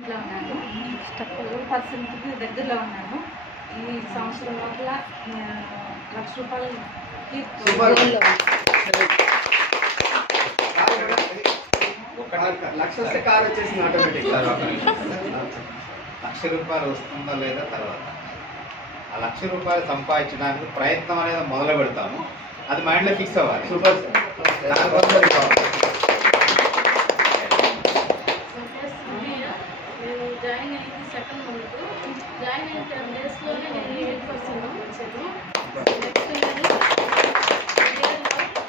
ఉన్నాను 100% దగ్గరలో ఉన్నాను. ఈ సంవత్సరం లోపల ₹1,00,000కి లక్ష వస్తే కార్ వచ్చేసింది ఆటోమేటిక్. ₹1,00,000 వస్తుందా లేదా తర్వాత ఆ ₹1,00,000 సంపాదించడానికి ప్రయత్నం అనేది మొదలు పెడతాము. అది మైండ్లో ఫిక్స్ అవ్వాలి. Super sir. దానికోసం జాయిన్ అయింది సెకండ్ మంత్. జాయిన్ అయిన 10 డేస్లోనే నేను 8% వచ్చాను. నెక్స్ట్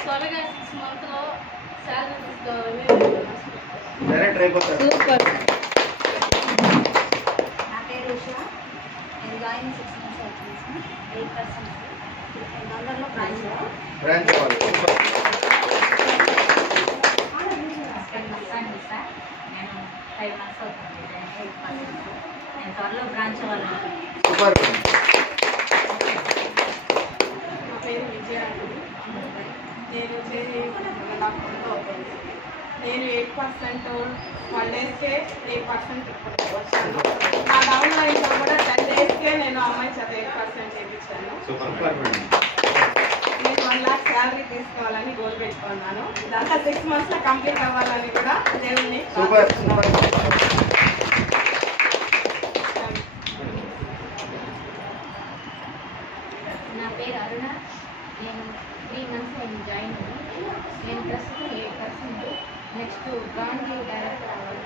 త్వరగా 6 మంత్లో శాలరీ తీసుకోవాలి. డైరెక్ట్ అయిపోతారు. సూపర్. నా పేరు ఉషా. నేను జాయిన్ 6 మంత్స్ అవుతుంది సార్. 8% తొందరలో బ్రాంచ్ వాళ్ళు అండి సార్. నేను 5 మంత్స్ అవుతుంది. 8% నేను త్వరలో బ్రాంచ్ వాళ్ళు. సూపర్. నా పేరు విజయ అండి. నేను చేసి నాకు అవుతుంది. నేను 8% 1 డేస్కే 8% వచ్చాను. నా డౌన్లైన్లో కూడా 10 డేస్కే నేను అమ్మాయి చేత 8% చేయించాను. సూపర్. నేను 1 lakh శాలరీ తీసుకోవాలని గోల్ పెట్టుకున్నాను. ఇదంతా 6 మంత్స్లో కంప్లీట్ అవ్వాలని కూడా దేవుణ్ణి సూపర్. నా పేరు అరుణ. నేను 3 మంత్స్ నేను జాయిన్ అయ్యాను. నేను ప్రస్తుతం 8%. నెక్స్ట్ గాంధీ డైరెక్టర్ అవ్వాలి.